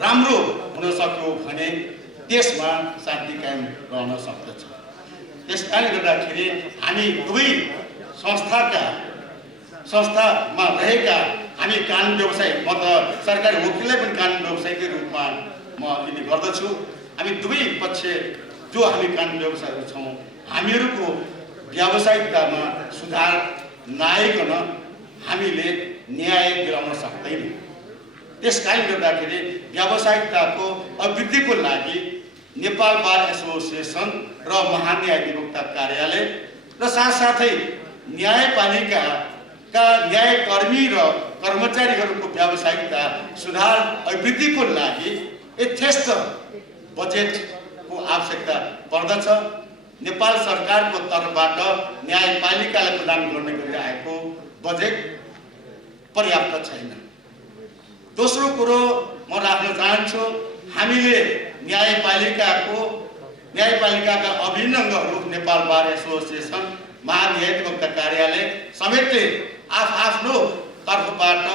राम्रो हुन सक्यो भने देशमा शान्ति कायम रहन सक्दछ। त्यसकारणले गर्दाखेरि हामी दुवै संस्थामा रहेका हामी कानुन व्यवसायी, म त सरकारी वकिललाई पनि कानुन व्यवसायीकै रूपमा म लिने गर्दछु। हामी दुवै पक्ष जो हामी कानुन व्यवसायीहरू छौँ, हामीहरूको व्यावसायिकतामा सुधार नआइकन हामीले न्याय दिलाउन सक्दैन। त्यसकारणले गर्दाखेरि व्यावसायिकताको अभिवृद्धिको लागि नेपाल बार एसोसिएसन र महान्यायाधिवक्ता कार्यालय र साथसाथै न्यायपालिकाका न्यायकर्मी र कर्मचारीहरूको व्यावसायिकता सुधार अभिवृद्धिको लागि यथेष्ट बजेटको आवश्यकता पर्दछ। नेपाल सरकारको तर्फबाट न्यायपालिकालाई प्रदान गर्ने गरिरहेको बजेट पर्याप्त छैन। दोस्रो कुरो म राख्न चाहन्छु, हामीले न्यायपालिकाका अभिन्न अङ्गहरू नेपाल बार एसोसिएसन, महान्यायाधिवक्ता कार्यालय समेतले आफ्नो तर्फबाट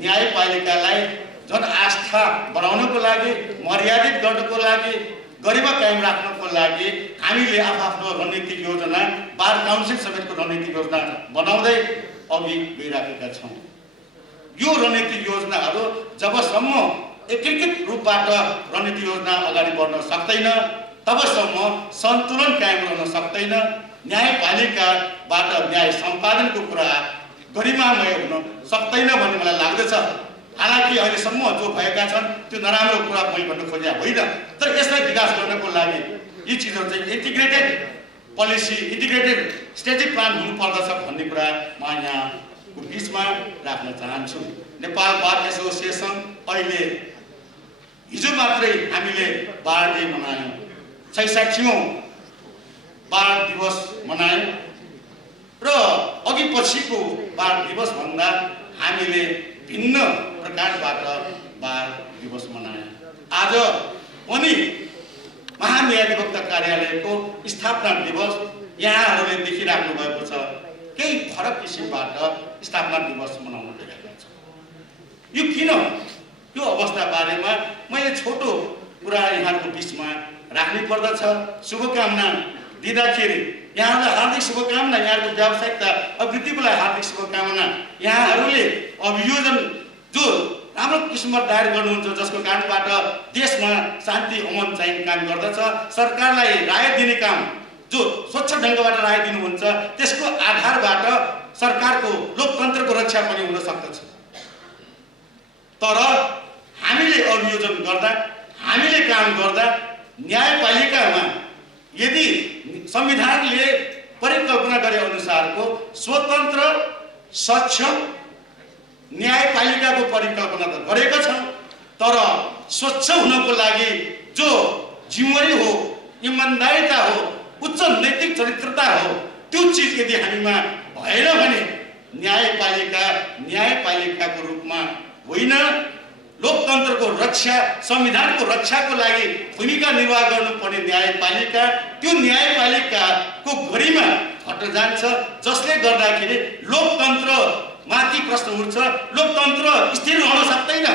न्यायपालिकालाई झन् आस्था बनाउनको लागि, मर्यादित गर्नको लागि, गरिमा कायम राख्नको लागि हामीले आफ्नो रणनीतिक योजना, बार काउन्सिल समेतको रणनीतिक योजना बनाउँदै अघि गइराखेका छौँ। यो रणनीतिक योजनाहरू जबसम्म एकीकृत रूपबाट रणनीतिक योजना अगाडि बढ्न सक्दैन तबसम्म सन्तुलन कायम रहन सक्दैन। न्यायपालिकाबाट न्याय सम्पादनको कुरा गरिमामय हुन सक्दैन भन्ने मलाई लाग्दछ। हालाकि अहिलेसम्म जो भएका छन् त्यो नराम्रो कुरा मैले भन्न खोजेको होइन, तर यसलाई विकास गर्नको लागि यी चिजहरू चाहिँ integrated policy, integrated strategic plan हुनुपर्दछ भन्ने कुरा म यहाँको बिचमा राख्न चाहन्छु। नेपाल बार एसोसिएसन अहिले हिजो मात्रै हामीले बार डे मनायौँ, 66औं बार दिवस मनायौँ र अघि पछिको बार दिवस भन्दा हामीले भिन्न प्रकारबाट बार दिवस मनायौँ। आज पनि महान्यायाधिवक्ता कार्यालयको स्थापना दिवस यहाँहरूले देखिराख्नु भएको छ। केही फरक किसिमबाट स्थापना दिवस मनाउन गइरहेका छ। यो किन? यो अवस्था बारेमा मैले छोटो कुरा यहाँहरूको बिचमा राख्नै पर्दछ। शुभकामना दिँदाखेरि यहाँहरूलाई हार्दिक शुभकामना, यहाँहरूको व्यावसायिकता अभिवृद्धिको लागि हार्दिक शुभकामना। यहाँहरूले अभियोजन जो राम्रो किसिममा दायर गर्नुहुन्छ, जसको कारणबाट देशमा शान्ति अमन चाहिँ काम गर्दछ, सरकारलाई राय दिने काम जो स्वच्छ ढङ्गबाट राय दिनुहुन्छ, त्यसको आधारबाट सरकारको लोकतन्त्रको रक्षा पनि हुन सक्दछ। तर हामीले अभियोजन गर्दा, हामीले काम गर्दा न्यायपालिकामा यदि संविधानले परिकल्पना गरे अनुसारको स्वतन्त्र सक्षम न्यायपालिकाको परिकल्पना त गरेको छ, तर स्वच्छ हुनको लागि जो जिम्मेवारी हो, इमानदारिता हो, उच्च नैतिक चरित्रता हो, त्यो चिज यदि हामीमा भएन भने न्यायपालिकाको रूपमा होइन, लोकतन्त्रको रक्षा, संविधानको रक्षाको लागि भूमिका निर्वाह गर्नुपर्ने न्यायपालिका, त्यो न्यायपालिकाको गरिमा हट जान्छ, जसले गर्दाखेरि लोकतन्त्र माथि प्रश्न उठ्छ, लोकतन्त्र स्थिर रहन सक्दैन।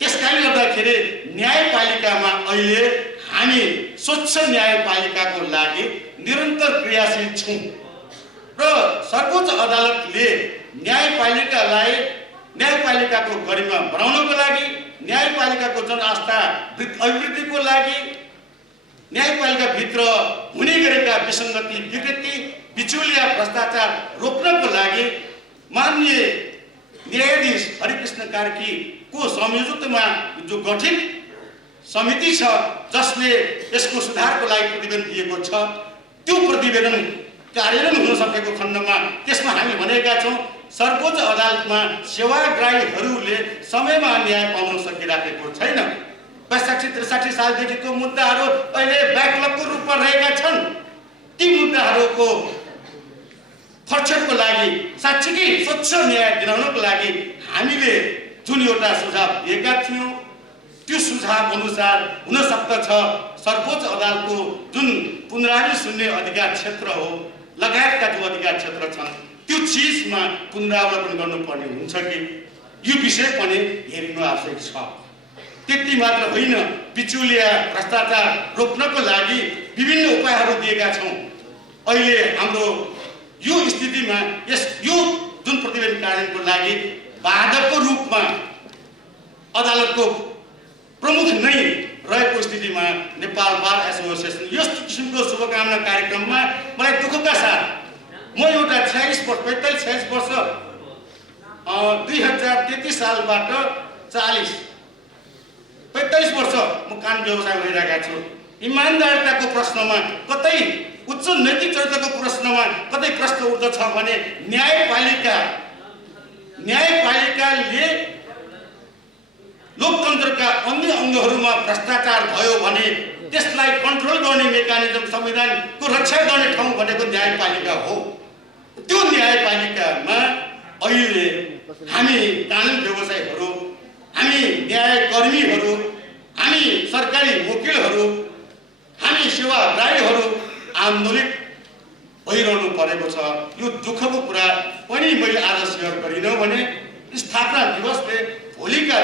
त्यसकारणले गर्दाखेरि न्यायपालिकामा अहिले हामी स्वच्छ न्यायपालिकाको लागि निरन्तर क्रियाशील छौँ र सर्वोच्च अदालतले न्यायपालिकाको गरिमा बढाउनको लागि, न्यायपालिकाको जनआस्था अभिवृद्धिको लागि, न्यायपालिकाभित्र हुने गरेका विसङ्गति, विकृति, बिचौलिया, भ्रष्टाचार रोक्नको लागि माननीय न्यायाधीश हरिकृष्ण कार्कीको संयोजकत्वमा जो गठित समिति छ, जसले यसको सुधारको लागि प्रतिवेदन दिएको छ, त्यो प्रतिवेदन कार्यान्वयन हुन सकेको खण्डमा त्यसमा हामी भनेका छौँ सर्वोच्च अदालतमा सेवाग्राहीहरूले समयमा न्याय पाउन सकिराखेको छैन। 62-63 सालदेखिको मुद्दाहरू अहिले ब्याकलगको रूपमा रहेका छन्। ती मुद्दाहरूको फरछटको लागि, साँच्चीकै स्वच्छ न्याय दिलाउनको लागि हामीले जुन एउटा सुझाव दिएका थियौँ, त्यो सुझाव अनुसार हुन सक्दछ सर्वोच्च अदालतको जुन पुनरावृत्ति सुन्ने अधिकार क्षेत्र हो, लगायतका जो अधिकार क्षेत्र छन्, त्यो चिजमा पुनरावलोकन गर्नुपर्ने हुन्छ कि यो विषय पनि हेरिनु आवश्यक छ। त्यति मात्र होइन, बिचुलिया भ्रष्टाचार रोक्नको लागि विभिन्न उपायहरू दिएका छौँ। अहिले हाम्रो यो स्थितिमा यो जुन प्रतिवेदन कार्यान्वयनको लागि बाधकको रूपमा अदालतको प्रमुख नै रहेको स्थितिमा नेपाल बार एसोसिएसन यस्तो किसिमको शुभकामना कार्यक्रममा मलाई दुःखका साथ म एउटा 46 वर्ष 2033 सालबाट 45 वर्ष म कानुन व्यवसाय गरिरहेका छु। इमान्दारिताको प्रश्नमा कतै उच्च नैतिक चरित्रको प्रश्नमा कतै प्रश्न उठ्दछ भने न्यायपालिकाले लोकतन्त्रका अन्य अङ्गहरूमा भ्रष्टाचार भयो भने त्यसलाई कन्ट्रोल गर्ने मेकानिजम, संविधानको रक्षा गर्ने ठाउँ भनेको न्यायपालिका हो। त्यो न्यायपालिकामा अहिले हामी कानुन व्यवसायीहरू, हामी न्यायकर्मीहरू, हामी सरकारी वकिलहरू, हामी सेवाग्राहीहरू आन्दोलित भइरहनु परेको छ। यो दुःखको कुरा पनि मैले आज सेयर गरिनँ भने स्थापना दिवसले भोलिका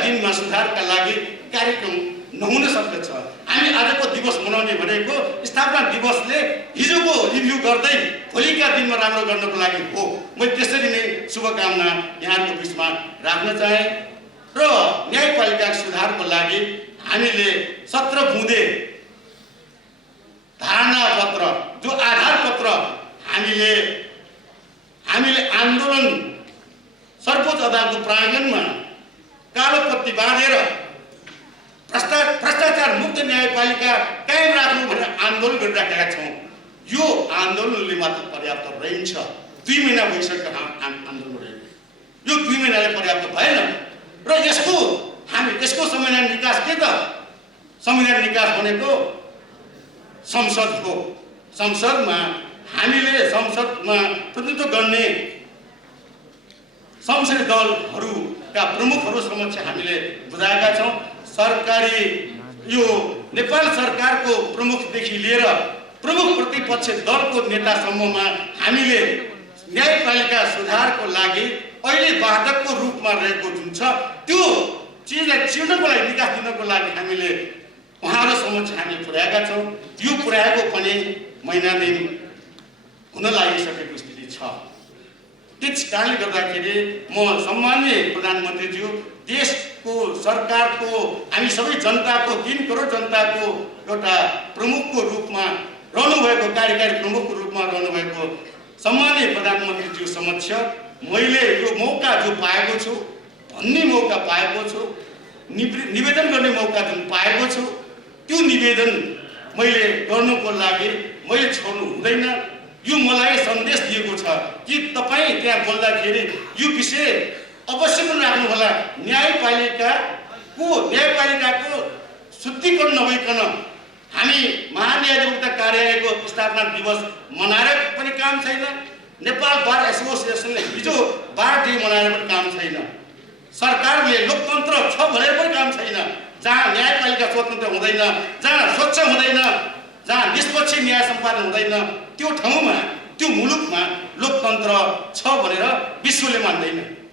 दिनमा सुधारका लागि कार्यक्रम नहुन सक्दछ। हामी आजको दिवस मनाउने भनेको स्थापना दिवसले हिजोको रिभ्यू गर्दै भोलिका दिनमा राम्रो गर्नको लागि हो। मैले त्यसरी नै शुभकामना यहाँको बिचमा राख्न चाहे र न्यायपालिका सुधारको लागि हामीले 17 बुँदे धारणा पत्र, जो आधार पत्र हामीले आन्दोलन सर्वोच्च अदालतको प्राङ्गणमा कालो पत्ती बाँधेर भ्रष्टाचार मुक्त न्यायपालिका कायम राख्नु भनेर आन्दोलन गरिराखेका छौँ। यो आन्दोलनले मात्र पर्याप्त रहन्छ। 2 महिना भइसक्यो आन्दोलन रहेको। यो 2 महिनाले पर्याप्त भएन र यसको संविधान निकास के त? संविधान निकास भनेको संसद हो। संसदमा प्रतिनिधित्व गर्ने संसदीय दलहरूका प्रमुखहरू समक्ष हामीले बुझाएका छौँ। सरकारी यो नेपाल सरकारको प्रमुखदेखि लिएर प्रमुख प्रतिपक्ष दलको नेतासम्ममा हामीले न्यायपालिका सुधारको लागि अहिले बाधकको रूपमा रहेको जुन छ त्यो चिजलाई चिर्नको लागि, निकास दिनको लागि हामीले उहाँहरू समक्ष हामी पुर्याएका छौँ। यो पुर्याएको पनि महिना दिन हुन लागिसकेको स्थिति छ। त्यस कारणले गर्दाखेरि म सम्माननीय प्रधानमन्त्रीज्यू, देशको सरकारको, हामी सबै जनताको 3 करोड जनताको एउटा प्रमुखको रूपमा रहनुभएको, कार्यकारी प्रमुखको रूपमा रहनुभएको सम्माननीय प्रधानमन्त्रीज्यू समक्ष मैले यो मौका जो पाएको छु, भन्ने मौका पाएको छु, निवेदन गर्ने मौका जुन पाएको छु, त्यो निवेदन मैले गर्नुको लागि मैले छोड्नु हुँदैन। यो मलाई सन्देश दिएको छ कि तपाईँ त्यहाँ बोल्दाखेरि यो विषय अवश्य पनि राख्नु होला। न्यायपालिकाको शुद्धिकरण नभइकन हामी महान्यायाधिवक्ता कार्यालयको स्थापना दिवस मनाएर पनि काम छैन। नेपाल बार एसोसिएसनले हिजो बार डे मनाएर पनि काम छैन। सरकारले लोकतन्त्र छ भनेर पनि काम छैन। जहाँ न्यायपालिका स्वतन्त्र हुँदैन, जहाँ स्वच्छ हुँदैन, जहाँ निष्पक्ष न्याय सम्पादन हुँदैन, त्यो ठाउँमा, त्यो मुलुकमा लोकतन्त्र छ भनेर विश्वले मान्दैन।